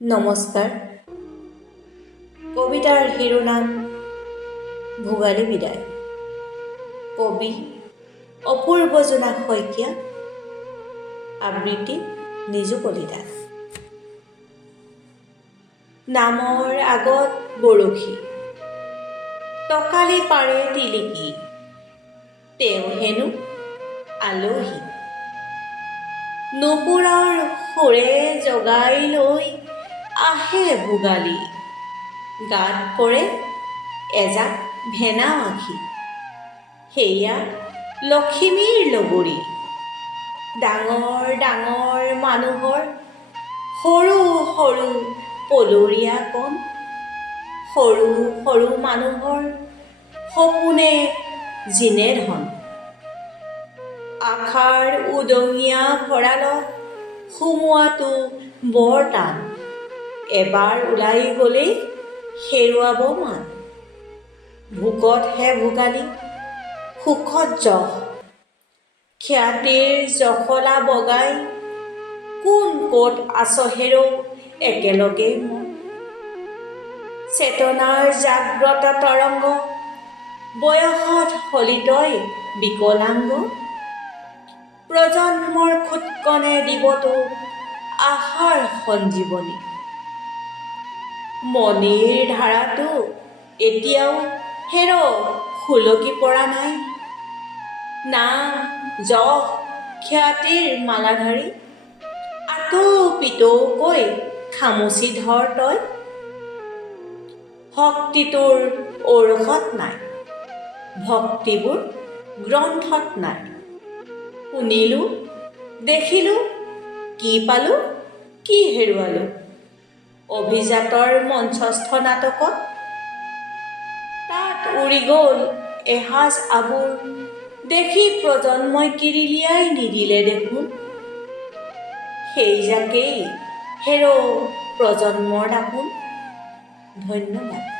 নমস্কাৰ। কবিতাৰ শিৰোনাম ভোগালী বিদায়। কবি অপূৰ্বজনা শইকীয়া, আবৃত্তি নিজু কলিতা। নামৰ আগত বৰশী, টকালি পাৰে টিলিকি, তেওঁ হেনো আলহী। নুপুৰৰ সুৰে জগাই লৈ আহে ভোগালী, গাত পৰে এজাক ভেনা আখি। সেয়া লখিমীৰ লগৰী, ডাঙৰ ডাঙৰ মানুহৰ সৰু সৰু পলৰীয়া কণ। সৰু সৰু মানুহৰ সপোনে জিনে ধন। আশাৰ উদঙীয়া ভঁৰালত সোমোৱাটো বৰ টান। এবাৰ ওলাই গ'লেই হেৰুৱাব মান। ভোকতহে ভোগালী, সুখত যশ। খ্যাতিৰ জখলা বগাই কোন ক'ত আছ হেৰৌ একেলগে মন। চেতনাৰ জাগ্ৰত তৰংগ, বয়সত হলি তই বিকলাংগ। প্ৰজন্মৰ খুটকনে দিব তোক আশাৰ সঞ্জীৱনী। মণিৰ ধাৰাটো এতিয়াও হেৰ' সুলকি পৰা নাই। নাম যশ খ্যাতিৰ মালাধাৰী, আতৌ পিতৌকৈ খামুচি ধৰ তই। শক্তি তোৰ ঔষধত নাই, ভক্তিবোৰ গ্ৰন্থত নাই। শুনিলোঁ দেখিলোঁ কি পালোঁ কি হেৰুৱালোঁ, অভিজাতৰ মঞ্চস্থ নাটকত। তাত উৰি গ'ল এসাজ আবুৰ, দেখি প্ৰজন্মই কিৰিলিয়াই নিদিলে দেখোন। সেইজাকেই হেৰৌ প্ৰজন্মৰ দাপোন। ধন্যবাদ।